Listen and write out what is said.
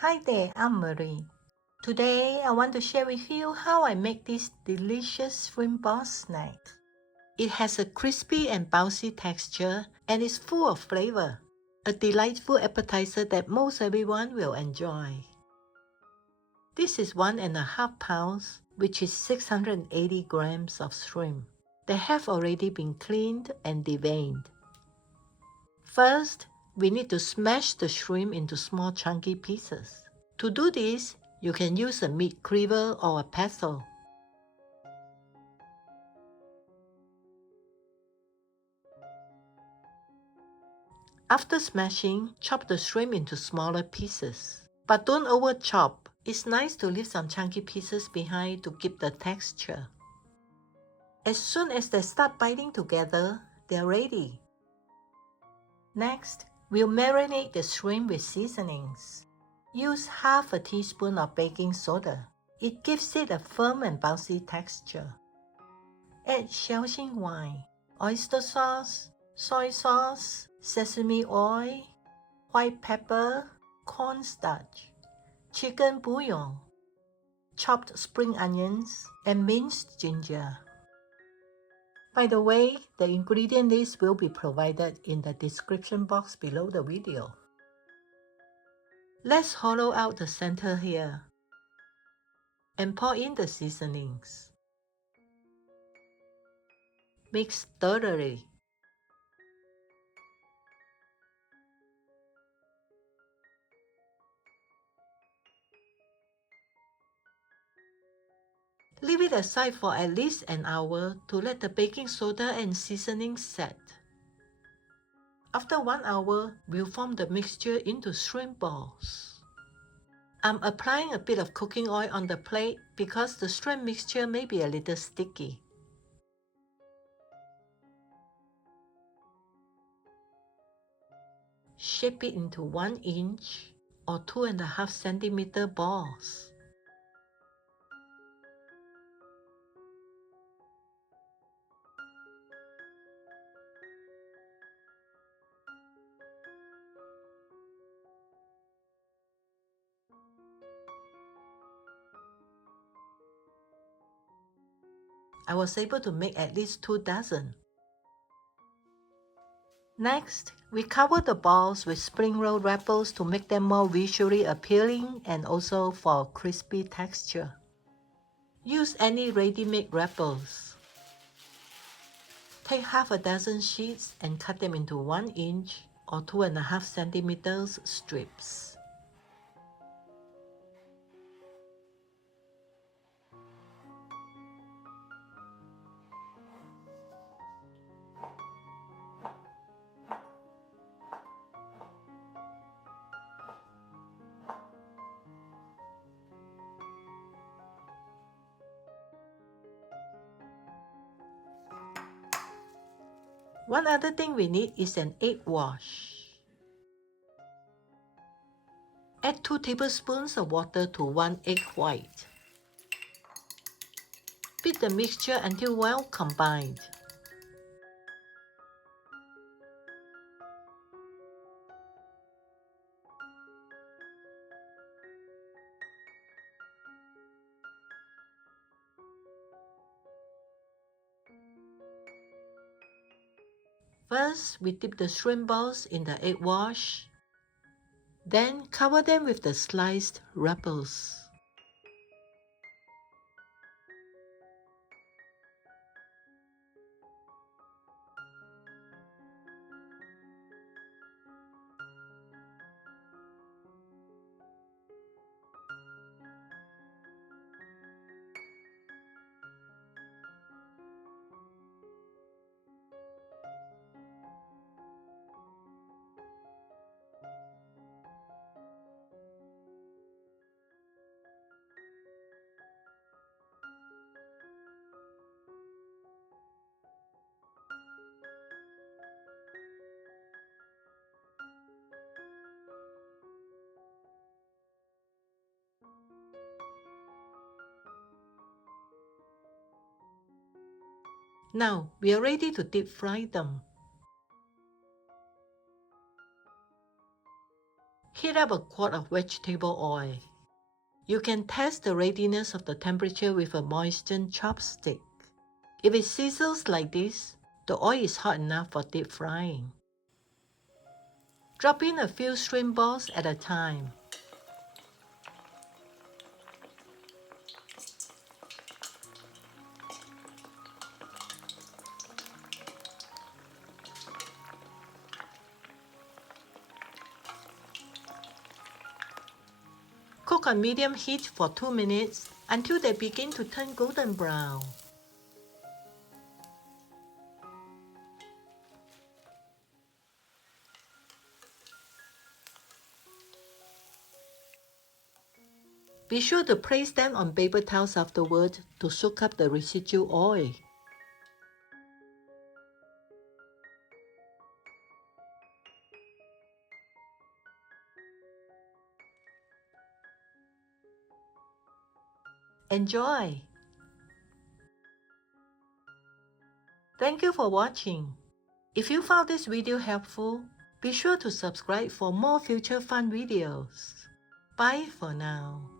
Hi there, I'm Marie. Today I want to share with you how I make this delicious shrimp ball snack. It has a crispy and bouncy texture and is full of flavor. A delightful appetizer that most everyone will enjoy. This is 1.5 pounds, which is 680 grams of shrimp. They have already been cleaned and deveined. First, we need to smash the shrimp into small chunky pieces. To do this, you can use a meat cleaver or a pestle. After smashing, chop the shrimp into smaller pieces. But don't over chop. It's nice to leave some chunky pieces behind to keep the texture. As soon as they start biting together, they're ready. Next, we'll marinate the shrimp with seasonings. Use half a teaspoon of baking soda. It gives it a firm and bouncy texture. Add Shaoxing wine, oyster sauce, soy sauce, sesame oil, white pepper, cornstarch, chicken bouillon, chopped spring onions, and minced ginger. By the way, the ingredient list will be provided in the description box below the video. Let's hollow out the center here and pour in the seasonings. Mix thoroughly. Leave it aside for at least an hour to let the baking soda and seasoning set. After 1 hour, we'll form the mixture into shrimp balls. I'm applying a bit of cooking oil on the plate because the shrimp mixture may be a little sticky. Shape it into 1 inch or 2.5 centimeter balls. I was able to make at least 2 dozen. Next, we cover the balls with spring roll wrappers to make them more visually appealing and also for crispy texture. Use any ready-made wrappers. Take half a dozen sheets and cut them into 1 inch or 2.5 centimeters strips. One other thing we need is an egg wash. Add 2 tablespoons of water to 1 egg white. Beat the mixture until well combined. First, we dip the shrimp balls in the egg wash. Then cover them with the sliced wrappers. Now, we are ready to deep fry them. Heat up a quart of vegetable oil. You can test the readiness of the temperature with a moistened chopstick. If it sizzles like this, the oil is hot enough for deep frying. Drop in a few shrimp balls at a time. Cook on medium heat for 2 minutes until they begin to turn golden brown. Be sure to place them on paper towels afterward to soak up the residual oil. Enjoy! Thank you for watching. If you found this video helpful, be sure to subscribe for more future fun videos. Bye for now.